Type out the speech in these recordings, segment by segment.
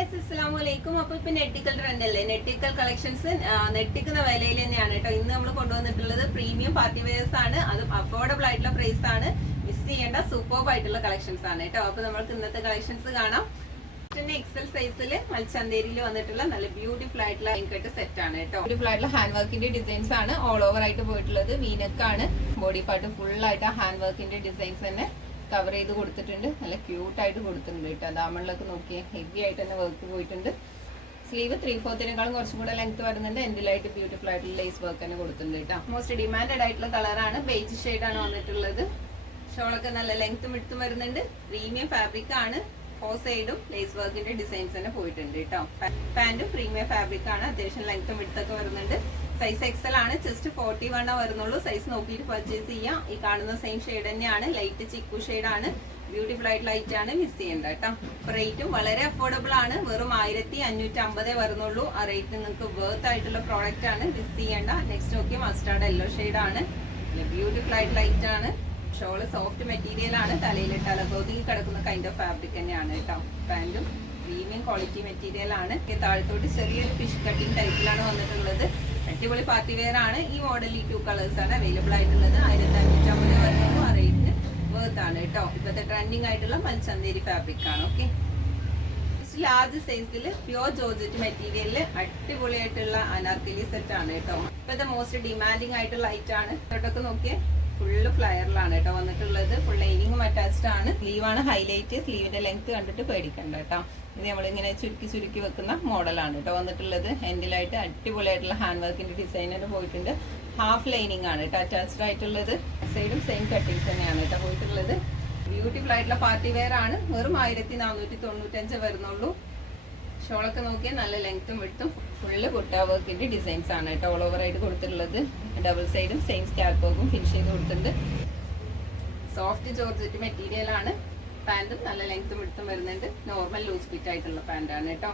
Guys അസ്സാം വലൈക്കും അപ്പൊ ഇപ്പൊ നെറ്റിക്കൽ ട്രെൻഡ് അല്ലേ? നെറ്റിക്കൽ കളക്ഷൻസ് നെറ്റിക്കുന്ന വിലയിൽ തന്നെയാണ് കേട്ടോ ഇന്ന് നമ്മൾ കൊണ്ടുവന്നിട്ടുള്ളത്. പ്രീമിയം പാർട്ടി വെയേഴ്സ് ആണ്. അത് അഫോർഡബിൾ ആയിട്ടുള്ള പ്രൈസ് ആണ്. മിസ് ചെയ്യേണ്ട സൂപ്പർബ് ആയിട്ടുള്ള കളക്ഷൻസ് ആണ് കേട്ടോ. അപ്പൊ നമ്മൾക്ക് ഇന്നത്തെ കളക്ഷൻസ് കാണാം. എക്സൽ സൈസിൽ മൽച്ചന്തേരിയിൽ വന്നിട്ടുള്ള നല്ല ബ്യൂട്ടിഫുൾ ആയിട്ടുള്ള ലൈൻകട്ട് സെറ്റ് ആണ് കേട്ടോ. ബ്യൂട്ടിഫുൾ ആയിട്ടുള്ള ഹാൻഡ് വർക്കിന്റെ ഡിസൈൻസ് ആണ് ഓൾ ഓവർ ആയിട്ട് പോയിട്ടുള്ളത്. വീനക്കാണ് ബോഡി പാർട്ട് ഫുൾ ആയിട്ട് ഹാൻഡ് വർക്കിന്റെ ഡിസൈൻസ് തന്നെ. കവർ ചെയ്ത് കൊടുത്തിട്ടുണ്ട്. നല്ല ക്യൂട്ട് ആയിട്ട് കൊടുത്തിട്ടുണ്ട് കേട്ടോ. ദാമണിലൊക്കെ നോക്കിയേ. ഹെവി ആയിട്ട് തന്നെ വർക്ക് പോയിട്ടുണ്ട്. സ്ലീവ് ത്രീ ഫോർത്തിനേക്കാളും കുറച്ചും കൂടെ ലെങ്ത് വരുന്നുണ്ട്. എൻഡിലായിട്ട് ബ്യൂട്ടിഫുൾ ആയിട്ടുള്ള ലേസ് വർക്ക് തന്നെ കൊടുത്തിട്ടുണ്ട് കേട്ടോ. മോസ്റ്റ് ഡിമാൻഡഡ് ആയിട്ടുള്ള കളറാണ് ബേജ് ഷെയ്ഡാണ് വന്നിട്ടുള്ളത്. ഷോളൊക്കെ നല്ല ലെങ്ത്തും എടുത്തും വരുന്നുണ്ട്. പ്രീമിയം ഫാബ്രിക് ആണ്. ഫോർ സൈഡും ലേസ് വർക്കിന്റെ ഡിസൈൻസ് തന്നെ പോയിട്ടുണ്ട് കേട്ടോ. പാന്റും പ്രീമിയം ഫാബ്രിക് ആണ്. അത്യാവശ്യം ലെങ്ത്തും ഒക്കെ വരുന്നുണ്ട്. സൈസ് എക്സൽ ആണ്. ജസ്റ്റ് ഫോർട്ടി വൺ വരുന്നുള്ളൂ. സൈസ് നോക്കിയിട്ട് പർച്ചേസ് ചെയ്യാം. ഈ കാണുന്ന സെയിം ഷെയ്ഡ് തന്നെയാണ്. ലൈറ്റ് ചിക്കു ആണ്. ബ്യൂട്ടിഫുൾ ആയിട്ട് ലൈറ്റ് ആണ്. മിസ് ചെയ്യേണ്ട കേട്ടോ. റേറ്റും വളരെ അഫോർഡബിൾ ആണ്. വെറും ആയിരത്തി അഞ്ഞൂറ്റി അമ്പതേ വരുന്നുള്ളൂ. ആ റേറ്റ് നിങ്ങൾക്ക് വേർത്ത് ആയിട്ടുള്ള പ്രോഡക്റ്റ് ആണ്. മിസ് ചെയ്യേണ്ട. നെക്സ്റ്റ് നോക്കി മസ്റ്റാർഡ് യെല്ലോ ആണ്. ബ്യൂട്ടിഫുൾ ആയിട്ട് ലൈറ്റ് ആണ്. ഷോൾ സോഫ്റ്റ് മെറ്റീരിയൽ ആണ്. തലയിലിട്ട് അലകോതിക്ക് കിടക്കുന്ന കൈൻഡ് ഓഫ് ഫാബ്രിക് തന്നെയാണ് കേട്ടോ. പാന്റും പ്രീമിയം ക്വാളിറ്റി മെറ്റീരിയൽ ആണ്. താഴത്തോട്ട് ചെറിയൊരു ഫിഷ് കട്ടിങ് ടൈപ്പിലാണ് വന്നിട്ടുള്ളത്. അടിപൊളി പാർട്ടി വെയർ ആണ്. ഈ മോഡൽ ഈ ടു കളേഴ്സ് ആണ് അവൈലബിൾ ആയിട്ടുള്ളത്. ആയിരത്തി അഞ്ഞൂറ്റി അമ്പത് വരുന്നുള്ളൂ ആ റേറ്റിന് വേർത്ത് ആണ് കേട്ടോ. ഇപ്പോഴത്തെ ട്രെൻഡിങ് ആയിട്ടുള്ള മൽച്ചന്തേരി ഫാബ്രിക് ആണ് ഓക്കെ ലാർജ് സൈസിൽ പ്യോർ ജോർജറ്റ് മെറ്റീരിയലിൽ അടിപൊളിയായിട്ടുള്ള അനാർക്കലി സെറ്റ് ആണ് കേട്ടോ. ഇപ്പോഴത്തെ മോസ്റ്റ് ഡിമാൻഡിങ് ആയിട്ടുള്ള ഐറ്റം ആണ്. തൊട്ടൊക്കെ നോക്കിയേ. ഫുള്ള് ഫ്ലയറിലാണ് കേട്ടോ വന്നിട്ടുള്ളത്. ഫുൾ ലൈനിങ്ങും അറ്റാച്ച്ഡ് ആണ്. സ്ലീവാണ് ഹൈലൈറ്റ് സ്ലീവിന്റെ ലെങ്ത് കണ്ടിട്ട് പേടിക്കണ്ട കേട്ടോ. ഇത് നമ്മളിങ്ങനെ ചുരുക്കി ചുരുക്കി വെക്കുന്ന മോഡലാണ് കേട്ടോ വന്നിട്ടുള്ളത്. എൻഡിലായിട്ട് അടിപൊളിയായിട്ടുള്ള ഹാൻഡ് വർക്കിന്റെ ഡിസൈനർ പോയിട്ടുണ്ട്. ഹാഫ് ലൈനിങ് ആണ് കേട്ടോ അറ്റാച്ച്ഡ് ആയിട്ടുള്ളത്. സൈഡും സെയിം കട്ടിങ്സ് തന്നെയാണ് കേട്ടോ പോയിട്ടുള്ളത്. ബ്യൂട്ടിഫുൾ ആയിട്ടുള്ള പാർട്ടി വെയർ ആണ്. വെറും ആയിരത്തി നാനൂറ്റി തൊണ്ണൂറ്റഞ്ച് വരുന്നുള്ളൂ. ഷോളൊക്കെ നോക്കിയാൽ നല്ല ലെങ്ത്തും വിട്ടും ഫുള്ള് കുട്ട വർക്കിന്റെ ഡിസൈൻസ് ആണ് കേട്ടോ. ഓൾ ഓവർ ആയിട്ട് കൊടുത്തിട്ടുള്ളത്. ഡബിൾ സൈഡും സെയിം സ്റ്റാർ വർക്കും ഫിനിഷ് ചെയ്ത് കൊടുത്തിട്ടുണ്ട്. സോഫ്റ്റ് ജോർജറ്റ് മെറ്റീരിയൽ ആണ്. പാന്റും നല്ല ലെങ്ത്തും വിട്ടും വരുന്നുണ്ട്. നോർമൽ ലൂസ് ഫിറ്റ് ആയിട്ടുള്ള പാന്റ് ആണ് കേട്ടോ.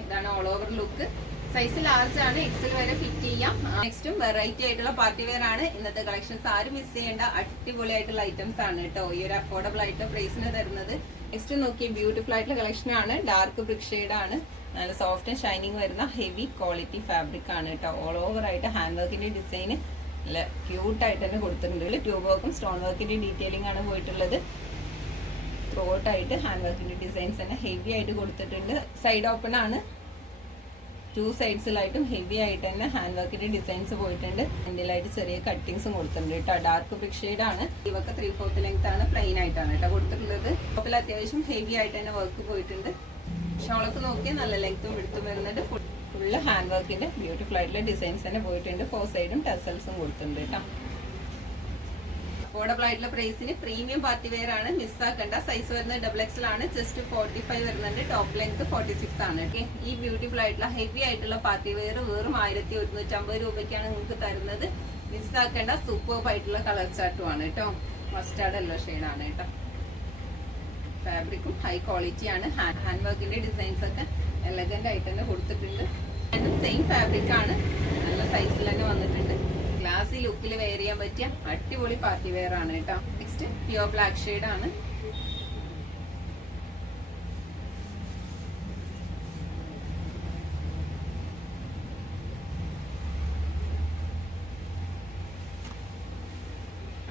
ഇതാണ് all over look size large ആണ് എക്സൽ വരെ ഫിറ്റ് ചെയ്യാം. നെക്സ്റ്റും വെറൈറ്റി ആയിട്ടുള്ള പാർട്ടി വെയർ ആണ്. ഇന്നത്തെ കളക്ഷൻസ് ആരും മിസ് ചെയ്യേണ്ട അടിപൊളി ആയിട്ടുള്ള ഐറ്റംസ് ആണ് കേട്ടോ. ഈ ഒരു അഫോർഡബിൾ ആയിട്ട് പ്രൈസിന് തരുന്നത്. നെക്സ്റ്റ് നോക്കി ബ്യൂട്ടിഫുൾ ആയിട്ടുള്ള കളക്ഷൻ ആണ്. ഡാർക്ക് ബ്രിക് ഷെയ്ഡ് ആണ്. നല്ല സോഫ്റ്റ് ആൻഡ് ഷൈനിങ് വരുന്ന ഹെവി ക്വാളിറ്റി ഫാബ്രിക് ആണ് കേട്ടോ. ഓൾ ഓവർ ആയിട്ട് ഹാൻഡ് വർക്കിന്റെ ഡിസൈൻ നല്ല ക്യൂട്ട് ആയിട്ട് തന്നെ കൊടുത്തിട്ടുണ്ട്. ട്യൂബ് വർക്കും സ്റ്റോൺ വർക്കിന്റെ ഡീറ്റെയിലിംഗ് ആണ് പോയിട്ടുള്ളത്. ത്രോട്ട് ആയിട്ട് ഹാൻഡ് വർക്കിന്റെ ഡിസൈൻസ് തന്നെ ഹെവി ആയിട്ട് കൊടുത്തിട്ടുണ്ട്. സൈഡ് ഓപ്പൺ ആണ്. ടു സൈഡ്സിലായിട്ടും ഹെവി ആയിട്ട് തന്നെ ഹാൻഡ് വർക്കിന്റെ ഡിസൈൻസ് പോയിട്ടുണ്ട്. എൻഡിലായിട്ട് ചെറിയ കട്ടിങ്സും കൊടുത്തിട്ടുണ്ട് കേട്ടോ. ഡാർക്ക് ഷെയ്ഡ് ആണ്. ഇവക്ക് ത്രീ ഫോർത്ത് ലെങ്ത് ആണ് പ്ലെയിൻ ആയിട്ടാണ് കേട്ടോ കൊടുത്തിട്ടുള്ളത്. ടോപ്പിൽ അത്യാവശ്യം ഹെവി ആയിട്ട് തന്നെ വർക്ക് പോയിട്ടുണ്ട്. ഷോളൊക്കെ നോക്കിയാൽ നല്ല ലെങ്ത്തും എടുത്തും വരുന്നുണ്ട്. ഫുള്ള് ഹാൻഡ് വർക്കിന്റെ ബ്യൂട്ടിഫുൾ ആയിട്ടുള്ള ഡിസൈൻസ് തന്നെ പോയിട്ടുണ്ട്. ഫോർ സൈഡും ടെസൽസും കൊടുത്തിട്ടുണ്ട് കേട്ടോ. അഫോർഡബിൾ ആയിട്ടുള്ള പ്രൈസിന് പ്രീമിയം പാർട്ടി വെയർ ആണ്. മിസ്സാക്കേണ്ട സൈസ് വരുന്നത് ഡബിൾ എക്സൽ ആണ്. ജസ്റ്റ് ഫോർട്ടി ഫൈവ് വരുന്നുണ്ട്. ടോപ്പ് ലെങ്ത് ഫോർട്ടി സിക്സ് ആണ്. ഓക്കെ ഈ ബ്യൂട്ടിഫുൾ ആയിട്ടുള്ള ഹെവി ആയിട്ടുള്ള പാർട്ടി വെയർ വെറും ആയിരത്തി ഒരുന്നൂറ്റമ്പത് രൂപയ്ക്കാണ് നിങ്ങൾക്ക് തരുന്നത്. മിസ്സാക്കേണ്ട സൂപ്പർബ് ആയിട്ടുള്ള കളർ ചാർട്ടും ആണ് കേട്ടോ മസ്റ്റാർഡ് എല്ലോ ആണ് കേട്ടോ ഫാബ്രിക്കും ഹൈ ക്വാളിറ്റി ആണ്. ഹാൻഡ് വർക്കിന്റെ ഡിസൈൻസ് ഒക്കെ എലഗന്റ് ആയിട്ട് തന്നെ കൊടുത്തിട്ടുണ്ട്. സെയിം ഫാബ്രിക് ആണ്. നല്ല സൈസിൽ തന്നെ വന്നിട്ടുണ്ട്. ഗ്ലാസി ലുക്കിൽ വെയർ ചെയ്യാൻ പറ്റിയ അടിപൊളി പാർട്ടി വെയർ ആണ് കേട്ടോ. നെക്സ്റ്റ് പ്യുവർ ബ്ലാക്ക് ഷെയ്ഡ് ആണ്.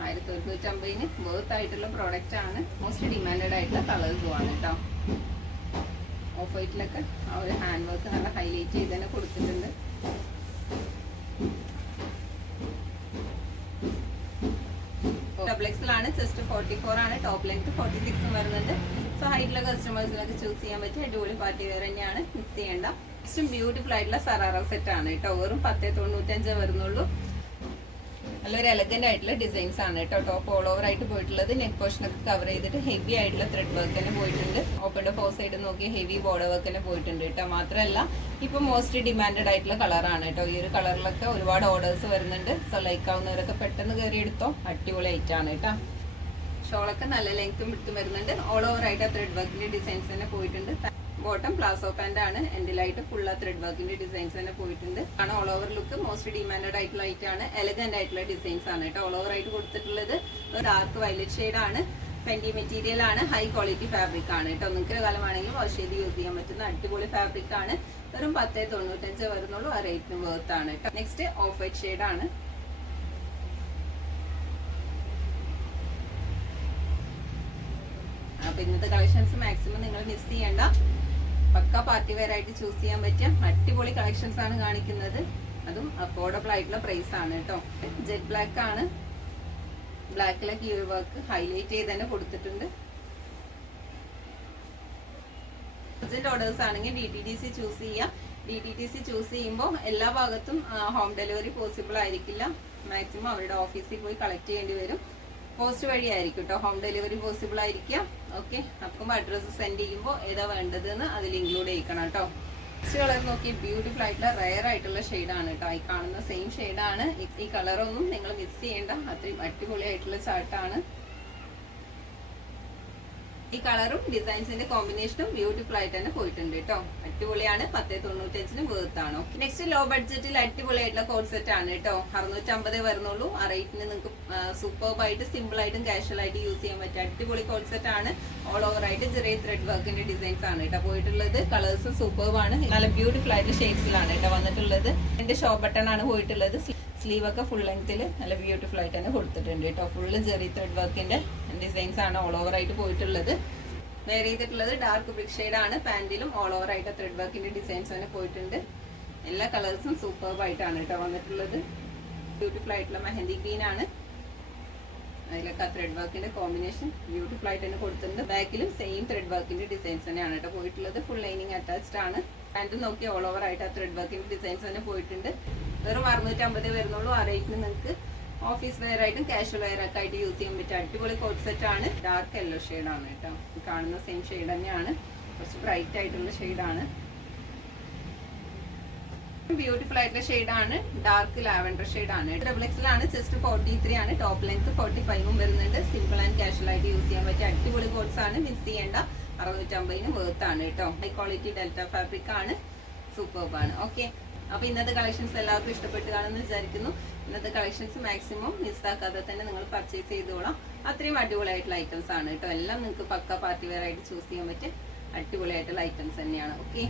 ആയിരത്തി ഒരുന്നൂറ്റമ്പതിന് ബേർത്ത് ആയിട്ടുള്ള പ്രോഡക്റ്റ് ആണ്. മോസ്റ്റ് ഡിമാൻഡഡ് ആയിട്ടുള്ള കളേഴ്സും ആണ് കേട്ടോ. ഓഫ് വൈറ്റിലൊക്കെ ആ ഒരു ഹാൻഡ് വർക്ക് നല്ല ഹൈലൈറ്റ് ചെയ്ത് തന്നെ കൊടുത്തിട്ടുണ്ട് ഡബിൾ എക്സിലാണ് ജസ്റ്റ് ഫോർട്ടി ഫോർ ആണ്. ടോപ്പ് ലെങ്ത് ഫോർട്ടി സിക്സും വരുന്നുണ്ട്. സോ ഹൈറ്റിലെ കസ്റ്റമേഴ്സിനൊക്കെ ചൂസ് ചെയ്യാൻ പറ്റിയ അടിപൊളി പാർട്ടി വെയർ തന്നെയാണ്. മിസ് ചെയ്യേണ്ട. നെക്സ്റ്റും ബ്യൂട്ടിഫുൾ ആയിട്ടുള്ള സറാറ സെറ്റ് ആണ് കേട്ടോ. വെറും പത്തേ തൊണ്ണൂറ്റഞ്ചേ വരുന്നുള്ളൂ. നല്ലൊരു എലഗന്റ് ആയിട്ടുള്ള ഡിസൈൻസ് ആണ് കേട്ടോ. ടോപ്പ് ഓൾ ഓവർ ആയിട്ട് പോയിട്ടുള്ളത്. നെക്ക് പോർഷൻ ഒക്കെ കവർ ചെയ്തിട്ട് ഹെവി ആയിട്ടുള്ള ത്രെഡ് വർക്ക് തന്നെ പോയിട്ടുണ്ട്. ഓപ്പണിന്റെ ഫോർ സൈഡ് നോക്കി ഹെവി ബോർഡർ വർക്ക് തന്നെ പോയിട്ടുണ്ട് കേട്ടോ. മാത്രമല്ല ഇപ്പൊ മോസ്റ്റ് ഡിമാൻഡഡ് ആയിട്ടുള്ള കളറാണ് കേട്ടോ. ഈ ഒരു കളറിലൊക്കെ ഒരുപാട് ഓർഡേഴ്സ് വരുന്നുണ്ട്. സോ ലൈക്ക് ആവുന്നവരൊക്കെ പെട്ടെന്ന് കയറി എടുത്തോ അടിപൊളി ആയിട്ടാണ് കേട്ടോ. ഷോളൊക്കെ നല്ല ലെങ്ത്തും വിട്ടും വരുന്നുണ്ട്. ഓൾ ഓവർ ആയിട്ട് ത്രെഡ് വർക്കിന്റെ ഡിസൈൻസ് തന്നെ പോയിട്ടുണ്ട്. ബോട്ടം പ്ലാസോ പാന്റ് ആണ്. എൻഡിലായിട്ട് ഫുൾ ആ ത്രെഡ് വർക്കിന്റെ ഡിസൈൻസ് തന്നെ പോയിട്ടുണ്ട്. ആണ് all over look most demanded ആയിട്ടുള്ള ലൈറ്റ് ആണ്. എലഗന്റ് ആയിട്ടുള്ള ഡിസൈൻസ് ആണ് കേട്ടോ. ഓൾ ഓവർ ആയിട്ട് കൊടുത്തിട്ടുള്ളത് ഡാർക്ക് വയലറ്റ് ഷെയ്ഡ് ആണ്. ഫെൻഡി മെറ്റീരിയൽ ആണ്. ഹൈ ക്വാളിറ്റി ഫാബ്രിക് ആണ് കേട്ടോ. നിങ്ങൾക്ക് കാലമാണെങ്കിൽ വാഷ് ചെയ്ത് യൂസ് ചെയ്യാൻ പറ്റുന്ന അടിപൊളി ഫാബ്രിക് ആണ്. വെറും പത്തേ തൊണ്ണൂറ്റഞ്ച് വരുന്നുള്ളൂ. ആ റേറ്റിന് വേർത്താണ് കേട്ടോ. നെക്സ്റ്റ് ഓഫ് വൈറ്റ് ഷെയ്ഡ് ആണ്. അപ്പൊ ഇന്നത്തെ കളക്ഷൻസ് മാക്സിമം നിങ്ങൾ മിസ് ചെയ്യണ്ട. പക്ക പാർട്ടി വെയർ ആയിട്ട് ചൂസ് ചെയ്യാൻ പറ്റിയ അടിപൊളി കളക്ഷൻസ് ആണ് കാണിക്കുന്നത്. അതും അഫോർഡബിൾ ആയിട്ടുള്ള പ്രൈസ് ആണ് കേട്ടോ ജെറ്റ് ബ്ലാക്ക് ആണ്. ബ്ലാക്കിലെ കീ വർക്ക് ഹൈലൈറ്റ് ചെയ്ത് തന്നെ കൊടുത്തിട്ടുണ്ട്. അർജന്റ് ഓർഡേഴ്സ് ആണെങ്കിൽ D T T C choose ചെയ്യാം. D T T C choose ചെയ്യുമ്പോൾ എല്ലാ ഭാഗത്തും ഹോം ഡെലിവറി പോസിബിൾ ആയിരിക്കില്ല. മാക്സിമം അവരുടെ ഓഫീസിൽ പോയി കളക്ട് ചെയ്യേണ്ടി വരും. പോസ്റ്റ് വഴി ആയിരിക്കും കേട്ടോ ഹോം ഡെലിവറി പോസിബിൾ ആയിരിക്കാം. ഓക്കെ അപ്പം അഡ്രസ്സ് സെൻഡ് ചെയ്യുമ്പോൾ ഏതാ വേണ്ടതെന്ന് അതിൽ ഇൻക്ലൂഡ് ചെയ്യിക്കണം കേട്ടോ നെക്സ്റ്റ് കളർ നോക്കി ബ്യൂട്ടിഫുൾ ആയിട്ടുള്ള റയർ ആയിട്ടുള്ള ഷെയ്ഡാണ് കേട്ടോ ഈ കാണുന്ന സെയിം ഷെയ്ഡാണ് ഈ കളറൊന്നും നിങ്ങൾ മിസ് ചെയ്യേണ്ട. അത്രയും അടിപൊളി ആയിട്ടുള്ള ചാർട്ടാണ് ഈ കളറും ഡിസൈൻസിന്റെ കോമ്പിനേഷനും ബ്യൂട്ടിഫുൾ ആയിട്ട് തന്നെ പോയിട്ടുണ്ട് കേട്ടോ അടിപൊളിയാണ്. പത്തേ തൊണ്ണൂറ്റഞ്ചിന് വേർത്ത് ആണ്. നെക്സ്റ്റ് ലോ ബഡ്ജറ്റിൽ അടിപൊളിയായിട്ടുള്ള കോഡ് സെറ്റ് ആണ് കേട്ടോ അറുന്നൂറ്റമ്പത് വരുന്നുള്ളൂ. ആ റേറ്റിന് നിങ്ങൾക്ക് സൂപ്പർബ് ആയിട്ട് സിമ്പിൾ ആയിട്ടും കാഷ്വൽ ആയിട്ട് യൂസ് ചെയ്യാൻ പറ്റും അടിപൊളി കോഡ് സെറ്റ് ആണ്. ഓൾ ഓവർ ആയിട്ട് ചെറിയ ത്രെഡ് വർക്കിന്റെ ഡിസൈൻസ് ആണ് കേട്ടോ പോയിട്ടുള്ളത്. കളേഴ്സ് ആണ്. നല്ല ബ്യൂട്ടിഫുൾ ആയിട്ട് ഷേപ്സിലാണ് കേട്ടോ വന്നിട്ടുള്ളത്. എന്റെ ഷോ ബട്ടൺ ആണ് പോയിട്ടുള്ളത്. സ്ലീവ് ഒക്കെ ഫുൾ ലെങ്ത്തിൽ നല്ല ബ്യൂട്ടിഫുൾ ആയിട്ട് തന്നെ കൊടുത്തിട്ടുണ്ട് കേട്ടോ. ഫുള്ള് ജെറി ത്രെഡ് വർക്കിന്റെ ഡിസൈൻസ് ആണ് ഓൾ ഓവർ ആയിട്ട് പോയിട്ടുള്ളത്. വെയർ ചെയ്തിട്ടുള്ളത് ഡാർക്ക് ബ്രിക് ആണ്. പാന്റിലും ഓൾ ഓവർ ആയിട്ട് ത്രെഡ് വർക്കിന്റെ ഡിസൈൻസ് തന്നെ പോയിട്ടുണ്ട്. എല്ലാ കളേഴ്സും സൂപ്പർബ് ആയിട്ടാണ് കേട്ടോ വന്നിട്ടുള്ളത്. ബ്യൂട്ടിഫുൾ ആയിട്ടുള്ള മെഹന്തി ഗ്രീൻ ആണ്. അതിലൊക്കെ ത്രെഡ് വർക്കിന്റെ കോമ്പിനേഷൻ ബ്യൂട്ടിഫുൾ ആയിട്ട് തന്നെ കൊടുത്തിട്ടുണ്ട്. ബാക്കിലും സെയിം ത്രെഡ് വർക്കിന്റെ ഡിസൈൻസ് തന്നെയാണ് കേട്ടോ പോയിട്ടുള്ളത്. ഫുൾ ലൈനിങ് അറ്റാച്ച്ഡ് ആണ്. പാന്റ് നോക്കി ഓൾ ഓവർ ആയിട്ട് ആ ത്രെഡ് വർക്കിന്റെ ഡിസൈൻസ് തന്നെ പോയിട്ടുണ്ട്. വെറും അറുന്നൂറ്റി അമ്പത് വരുന്നുള്ളൂ ആ റേറ്റിന് നിങ്ങൾക്ക് ഓഫീസ് വെയർ ആയിട്ടും കാഷ്വൽ വെയർ ഒക്കെ ആയിട്ട് യൂസ് ചെയ്യാൻ പറ്റും. അടിപൊളി കോട്ട് സെറ്റ് ആണ്. ഡാർക്ക് യെല്ലോ ആണ് കേട്ടോ. കാണുന്ന സെയിം ഷെയ്ഡ് തന്നെയാണ്. കുറച്ച് ബ്രൈറ്റ് ആയിട്ടുള്ള ആണ്. ബ്യൂട്ടിഫുൾ ആയിട്ടുള്ള ആണ്. ഡാർക്ക് ലാവൻഡർ ആണ്. ഡബിൾ എക്സിലാണ് ചെസ്റ്റ് ഫോർട്ടി ത്രീ ആണ്. ടോപ്പ് ലെങ്ത് ഫോർട്ടി ഫൈവും വരുന്നുണ്ട്. സിമ്പിൾ ആൻഡ് കാഷ്വൽ ആയിട്ട് യൂസ് ചെയ്യാൻ പറ്റിയ അടിപൊളി കോട്ട്സ് ആണ്. മിസ് ചെയ്യേണ്ട. അറുന്നൂറ്റമ്പതിന് വേർത്താണ് ആണ് കേട്ടോ. ഹൈ ക്വാളിറ്റി ഡെൽറ്റ ഫാബ്രിക് ആണ്. സൂപ്പർബ് ആണ്. ഓക്കെ അപ്പൊ ഇന്നത്തെ കളക്ഷൻസ് എല്ലാവർക്കും ഇഷ്ടപ്പെട്ടു കാണുമെന്ന് വിചാരിക്കുന്നു. ഇന്നത്തെ കളക്ഷൻസ് മാക്സിമം മിസ്സാക്കാതെ തന്നെ നിങ്ങൾ പർച്ചേസ് ചെയ്തോളാം. അത്രയും അടിപൊളിയായിട്ടുള്ള ഐറ്റംസ് ആണ് കേട്ടോ. എല്ലാം നിങ്ങൾക്ക് പക്ക പാർട്ടി വെയർ ആയിട്ട് ചൂസ് ചെയ്യാൻ പറ്റിയ അടിപൊളിയായിട്ടുള്ള ഐറ്റംസ് തന്നെയാണ്. ഓക്കെ